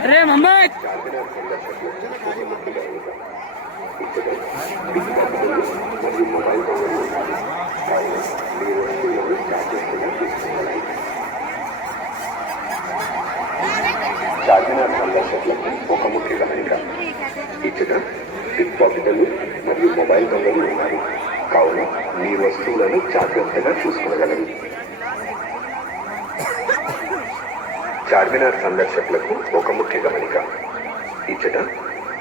अरे मम्मा చార్మినార్ సందర్శకులకు ఒక ముఖ్య గమనిక. ఇచ్చట పిక్ పాకెటర్లు మరియు మొబైల్ దొంగలు ఉన్నారు కావున మీ వస్తువులను జాగ్రత్తగా చూసుకోగలరు. చార్మినార్ సందర్శకులకు ఒక ముఖ్య గమనిక. ఇచ్చట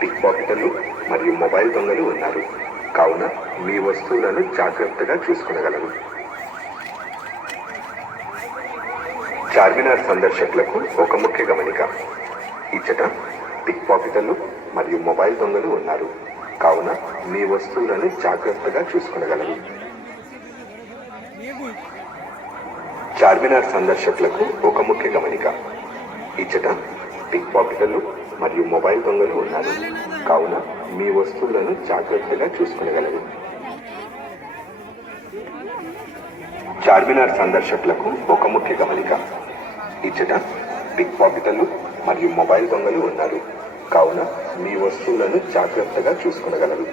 పిక్ పాకెటర్లు మరియు మొబైల్ దొంగలు ఉన్నారు కావున మీ వస్తువులను జాగ్రత్తగా చూసుకోగలరు. చార్మినార్ సందర్శకులకు ఒక ముఖ్య గమనిక. ఇచ్చట పిక్ పాకెటర్లు మరియు మొబైల్ దొంగలు ఉన్నారు కావున మీ వస్తువులను జాగ్రత్తగా చూసుకోగలరు. చార్మినార్ సందర్శకులకు ఒక ముఖ్య గమనిక. ఇచ్చట పిక్ పాకెటర్లు మరియు మొబైల్ దొంగలు ఉన్నారు కావున మీ వస్తువులను జాగ్రత్తగా చూసుకోగలరు. చార్మినార్ సందర్శకులకు ఒక ముఖ్య గమనిక. ఇచ్చట పిక్ పాకెటర్లు మరియు మొబైల్ దొంగలు ఉన్నారు కావున మీ వస్తువులను జాగ్రత్తగా చూసుకోగలరు.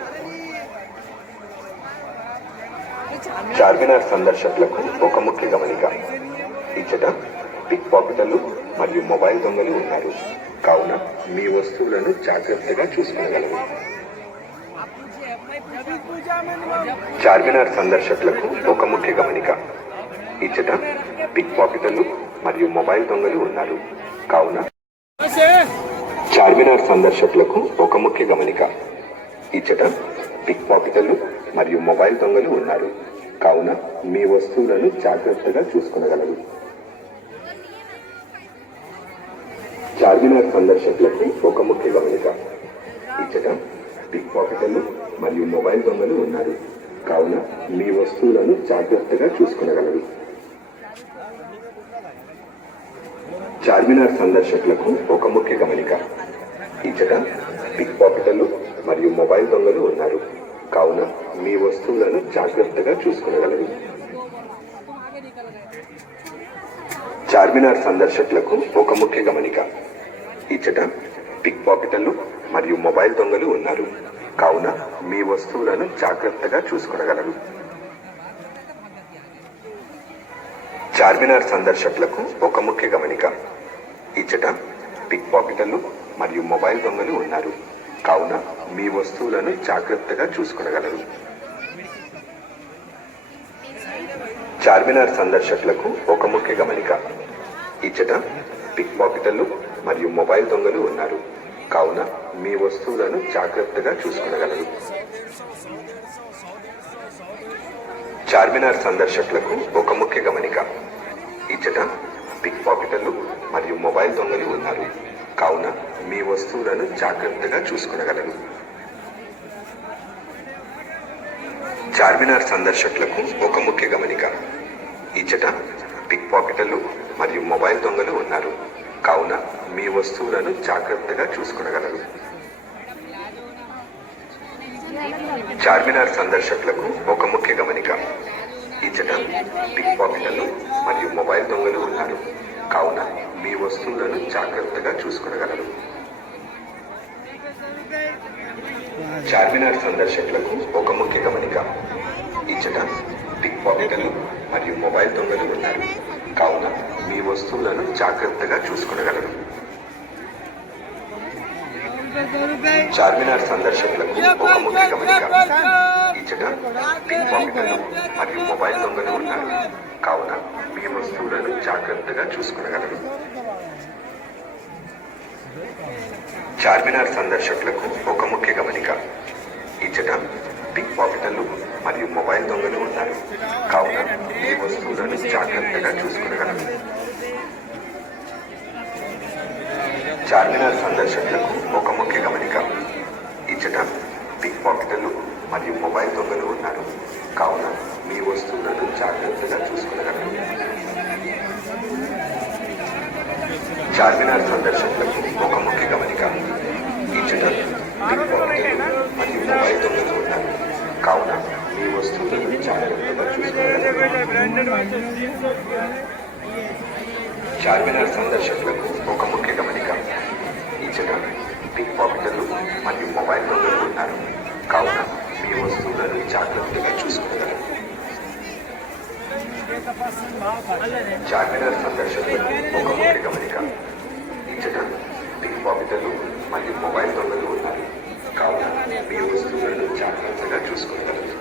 చార్మినార్ సందర్శకులకు ఒక ముఖ్య గమనిక. ఇచ్చట పిక్ పాకెటర్లు మరియు మొబైల్ దొంగలు ఉన్నారు కావున మీ వస్తువులను జాగ్రత్తగా చూసుకోగలరు. చార్మినార్ సందర్శకులకు ఒక ముఖ్య గమనిక. ఇచ్చట పిక్ పాకెటర్లు మరియు మొబైల్ దొంగలు ఉన్నారు కావున చార్మినార్ సందర్శకులకు ఒక ముఖ్య గమనిక. ఇచ్చట పిక్ పాకెటర్లు మరియు మొబైల్ దొంగలు ఉన్నారు కావున మీ వస్తువులను జాగ్రత్తగా చూసుకొనగలరు. చార్మినార్ సందర్శకులకు ఒక ముఖ్య గమనిక. ఇచ్చట పిక్ పాకెటర్లు మరియు మొబైల్ దొంగలు ఉన్నారు కావున మీ వస్తువులను జాగ్రత్తగా చూసుకొనగలరు. చార్మినార్ సందర్శకులకు ఒక ముఖ్య గమనిక. ఇచ్చట పిక్ పాకెటర్లు మరియు మొబైల్ దొంగలు ఉన్నారు కావున మీ వస్తువులను జాగ్రత్తగా చూసుకొనగలరు. చార్మినార్ సందర్శకులకు ఒక ముఖ్య గమనిక. ఇచ్చట పిక్ పాకెటర్లు మరియు మొబైల్ దొంగలు ఉన్నారు కావున మీ వస్తువులను జాగ్రత్తగా చూసుకొనగలరు. చార్మినార్ సందర్శకులకు ఒక ముఖ్య గమనిక. ఇచ్చట పిక్ పాకెటర్లు మరియు మొబైల్ దొంగలు ఉన్నారు కావున మీ వస్తువులను జాగ్రత్తగా చూసుకొనగలరు. చార్మినార్ సందర్శకులకు ఒక ముఖ్య గమనిక. ఇచ్చట పిక్ పాకెటర్లు మరియు మొబైల్ దొంగలు ఉన్నారు కావున మీ వస్తువులను జాగ్రత్తగా చూసుకొనగలరు. చార్మినార్ సందర్శకులకు ఒక ముఖ్య గమనిక. ఇచ్చట పిక్ పాకెటర్లు మరియు మొబైల్ దొంగలు ఉన్నారు కావున మీ వస్తువులను జాగ్రత్తగా చూసుకొనగలరు. చార్మినార్ సందర్శకులకు ఒక ముఖ్య గమనిక. ఇచ్చట పిక్ పాకెటర్లు మరియు మొబైల్ దొంగలు ఉన్నారు కావున మీ వస్తువులను జాగ్రత్తగా చూసుకొనగలరు. చార్మినార్ సందర్శకులకు ఒక ముఖ్య గమనిక. ఇచ్చట పిక్ పాకెటర్లు మరియు మొబైల్ దొంగలు ఉన్నారు కావున మీ వస్తువులను జాగ్రత్తగా చూసుకొనగలరు. చార్మినార్ సందర్శకులకు ఒక ముఖ్య గమనిక. ఇచ్చట పిక్ పాకెటర్లు మరియు మొబైల్ దొంగలు ఉన్నారు కావున మీ వస్తువులను జాగ్రత్తగా చూసుకొనగలరు. చార్మినార్ సందర్శకులకు ఒక ముఖ్య గమనిక. ఇచ్చట పిక్ పాకెటర్లు మరియు మొబైల్ దొంగలు ఉన్నారు కావున మీ వస్తువులను జాగ్రత్తగా చూసుకొనగలరు. చార్మినార్ సందర్శకులకు ఒక ముఖ్య గమనిక. ఇచ్చట పిక్ పాకెటర్లు మరియు మొబైల్ దొంగలు ఉన్నారు కావున మీ వస్తువులను జాగ్రత్తగా చూసుకొనగలరు. చార్మినార్ సందర్శకులకు ఒక ముఖ్య గమనిక. ఇచ్చట పిక్ పాకెటర్లు మరియు మొబైల్ దొంగలు ఉన్నారు కావున మీ వస్తువులను జాగ్రత్తగా చూసుకొనగలరు. చార్మినార్ సందర్శకులకు ఒక ముఖ్య గమనిక. ఇచ్చట పిక్ పాకెటర్లు మరియు మొబైల్ దొంగలు ఉన్నారు కావున మీ వస్తువులను జాగ్రత్తగా చూసుకోగలరు. చార్మినార్ సందర్శకులకు ఒక ముఖ్య గమనిక. ఇచ్చట పిక్ పాకెటర్లు మరియు మొబైల్ దొంగలు ఉన్నారు కావున మీ వస్తువులను జాగ్రత్తగా చూసుకోగలరు. చార్మినార్ సందర్శకులకు ఒక ముఖ్య గమనిక. ఇచ్చట పిక్ పాకెటర్లు మరియు మొబైల్ దొంగలు ఉన్నారు కావున మీ వస్తువులను జాగ్రత్తగా చూసుకోగలరు.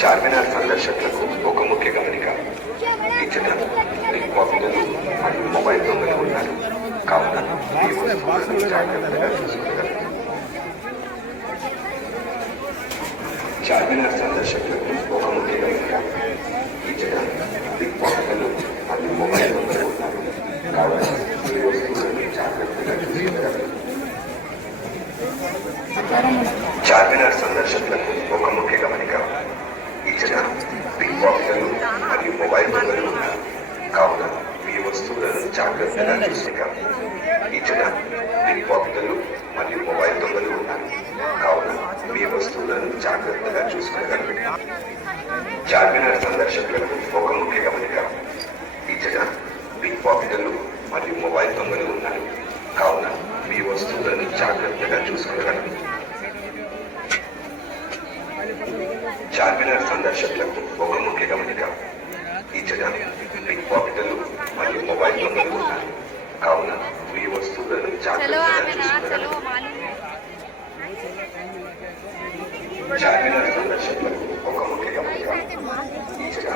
చార్మినార్ సందర్శకులకు ఒక ముఖ్య గమనిక. ఇచ్చట పిక్ పాకెటర్లు మరియు మొబైల్ దొంగలు ఉన్నారు కావున మీ వస్తువులను జాగ్రత్తగా చూసుకోగలరు. చార్మినార్ సందర్శకులకు ఒక ముఖ్య గమనిక. ఇచ్చట పిక్ పాకెటర్లు మరియు మొబైల్ దొంగలు ఉన్నారు కావున మీ వస్తువులను జాగ్రత్తగా చూసుకోగలరు. చార్మినార్ సందర్శకులకు ఒక ముఖ్య గమనిక. ఇచ్చట పిక్ పాకెటర్లు మరియు మొబైల్ దొంగలు ఉన్నారు కావున మీ వస్తువులను జాగ్రత్తగా చూసుకోగలరు. ఇచ్చట పిక్ పాకెటర్లు మరియు మొబైల్ దొంగలు ఉన్నారు కావున మీ వస్తువులను జాగ్రత్తగా చూసుకోగలరు. చార్మినార్ సందర్శకులకు ఒక ముఖ్య గమనిక. ఇచ్చట పిక్ పాకెటర్లు మరియు మొబైల్ దొంగలు ఉన్నారు కావున మీ వస్తువులను జాగ్రత్తగా చూసుకోగలరు. చార్మినార్ సందర్శకులకు ఒక ముఖ్య గమనిక. ఇచ్చట పిక్ పాకెటర్లు మరియు మొబైల్ దొంగలు ఉన్నారు కావున మీ వస్తువులను జాగ్రత్తగా చూసుకోగలరు. చార్మినార్ సందర్శకులకు ఒక ముఖ్య గమనిక. ఇచ్చట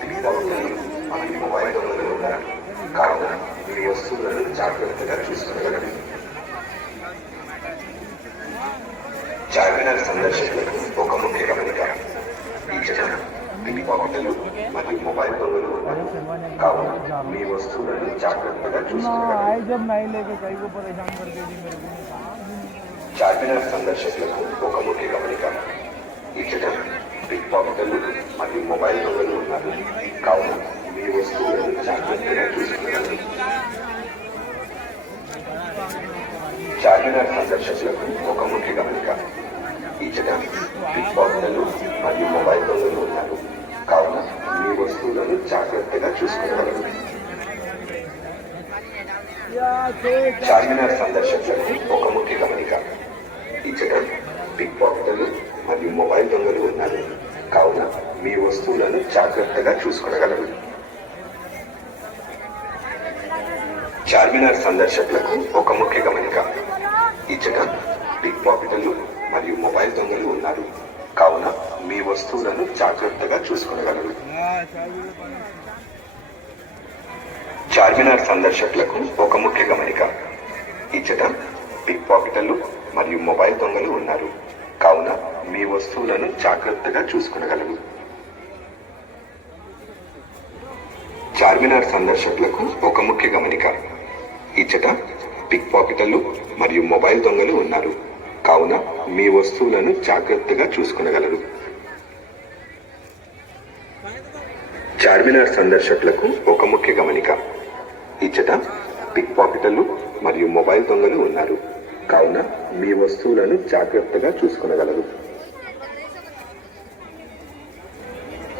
పిక్ పాకెటర్లు మరియు మొబైల్ దొంగలు మీ వస్తువులను జాగ్రత్తగా చూసుకోగలరు. చార్మినార్ సందర్శకులకు ఒక ముఖ్య గమనిక. ఈ చిత్రం పిక్పాకెట్లు మరియు మొబైల్ దొంగలు ఉన్నారు కావున మీ వస్తువులను జాగ్రత్తగా చూసుకోగలరు. చార్మినార్ సందర్శకులకు ఒక ముఖ్య గమనిక. ఈ చిత్రం పిక్పాకెట్లు మరియు మొబైల్ దొంగలు ఉన్నారు కావున మీ వస్తువులను జాగ్రత్తగా చూసుకోగలరు. చార్మినార్ సందర్శకులకు ఒక ముఖ్య గమనిక. ఈ చిత్రం పిక్పాకెట్లు మరియు మొబైల్ దొంగలు ఉన్నారు కావున మీ వస్తువులను జాగ్రత్తగా చూసుకోగలరు. చార్మినార్ సందర్శకులకు ఒక ముఖ్య గమనిక. ఈ చిత్రం పిక్పాకెట్లు మరియు మొబైల్ దొంగలు ఉన్నారు కావున మీ వస్తువులను జాగ్రత్తగా చూసుకోగలరు. చార్మినార్ సందర్శకులకు ఒక ముఖ్య గమనిక. ఈ చిత్రం పిక్పాకెట్లు మరియు మొబైల్ దొంగలు ఉన్నారు కావున మీ వస్తువులను జాగ్రత్తగా చూసుకోగలరు. చార్మినార్ సందర్శకులకు ఒక ముఖ్య గమనిక. ఈ చిత్రం పిక్పాకెట్లు మరియు మొబైల్ దొంగలు ఉన్నారు కావున మీ వస్తువులను జాగ్రత్తగా చూసుకోగలరు. చార్మినార్ సందర్శకులకు ఒక ముఖ్య గమనిక. ఈ చిత్రం పిక్పాకెట్లు మరియు మొబైల్ దొంగలు ఉన్నారు కావున మీ వస్తువులను జాగ్రత్తగా చూసుకోగలరు. చార్మినార్ సందర్శకులకు ఒక ముఖ్య గమనిక. ఈ చిత్రం పిక్పాకెట్లు మరియు మొబైల్ దొంగలు ఉన్నారు కావున మీ వస్తువులను జాగ్రత్తగా చూసుకోగలరు.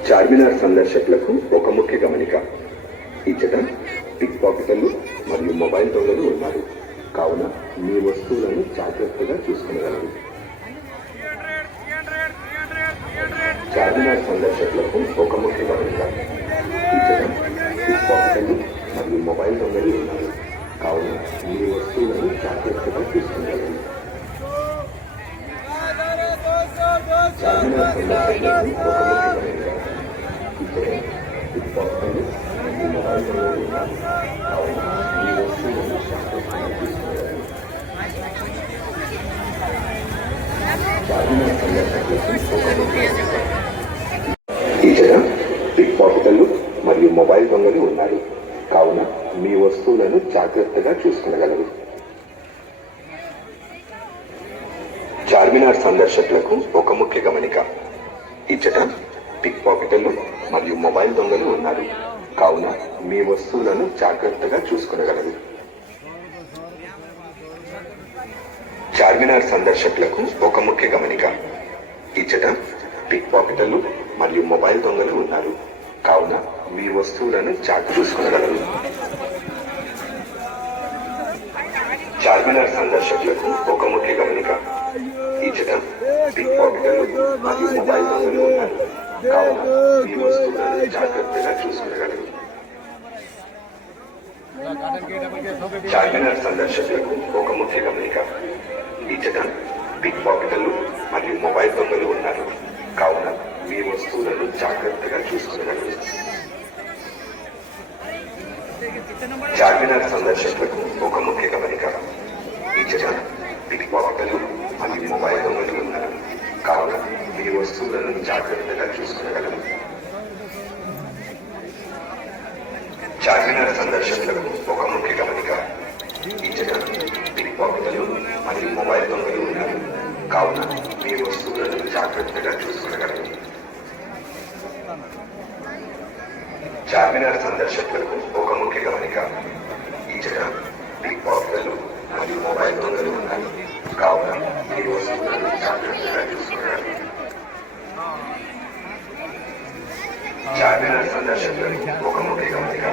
చార్మినార్ సందర్శకులకు ఒక ముఖ్య గమనిక. ఈ చిత్రం పిక్పాకెట్లు మరియు మొబైల్ దొంగలు ఉన్నారు కావున మీ వస్తువులను జాగ్రత్తగా చూసుకోగలరు. చార్మినార్ సందర్శకులకు ఒక ముఖ్య గమనిక. ఈ చిత్రం పిక్పాకెట్లు మరియు మొబైల్ దొంగలు ఉన్నారు కావున మీ వస్తువులను జాగ్రత్తగా చూసుకోగలరు. చార్మినార్ సందర్శకులకు ఒక ముఖ్య గమనిక. ఈ చిత్రం పిక్పాకెట్లు మరియు మొబైల్ దొంగలు ఉన్నారు కావున మీ వస్తువులను జాగ్రత్తగా చూసుకోగలరు. చార్మినార్ సందర్శకులకు ఒక ముఖ్య గమనిక. ఈ చిత్రం పిక్పాకెట్లు మరియు మొబైల్ దొంగలు ఉన్నారు కావున మీ వస్తువులను జాగ్రత్తగా చూసుకోగలరు. చార్మినార్ సందర్శకులకు ఒక ముఖ్య గమనిక. ఈ చిత్రం పిక్పాకెట్లు మరియు మొబైల్ దొంగలు ఉన్నారు కావున మీ వస్తువులను జాగ్రత్తగా చూసుకోగలరు. చార్మినార్ సందర్శకులకు ఒక ముఖ్య గమనిక. ఈ చిత్రం పిక్పాకెట్లు మరియు మొబైల్ దొంగలు ఉన్నారు కావున మీ వస్తువులను చూసుకోగలరు. చార్మినార్ సందర్శకులకు ఒక ముఖ్య గమనిక. ఈ చిత్రం పిక్పాకెట్లు మరియు మొబైల్ దొంగలు ఉన్నారు కావున మీ వస్తువులను జాగ్రత్తగా చూసుకోగలరు. చార్మినార్ సందర్శకులకు ఒక ముఖ్య గమనిక. ఈ చిత్రం పిక్పాకెట్లు మరియు మొబైల్ దొంగలు ఉన్నారు కావున మీ వస్తువులను జాగ్రత్తగా చూసుకోగలరు. చార్మినార్ సందర్శకులకు ఒక ముఖ్య గమనిక. ఈ చిత్రం పిక్పాకెట్లు మరియు మొబైల్ దొంగలు ఉన్నారు కావున మీ వస్తువులను జాగ్రత్తగా చూసుకోగలరు. చార్మినార్ సందర్శకులకు ఒక ముఖ్య గమనిక. ఈ చిత్రం పిక్పాకెట్లు మరియు మొబైల్ దొంగలు ఉన్నారు కావున మీ వస్తువులను జాగ్రత్తగా చూసుకోగలరు. చార్మినార్ సందర్శకులకు ఒక ముఖ్య గమనిక. ఈ చిత్రం పిక్పాకెట్లు మరియు మొబైల్ దొంగలు ఉన్నారు కావున మీ వస్తువులను జాగ్రత్తగా చూసుకోగలరు. చార్మినార్ సందర్శకులకు ఒక ముఖ్య గమనిక.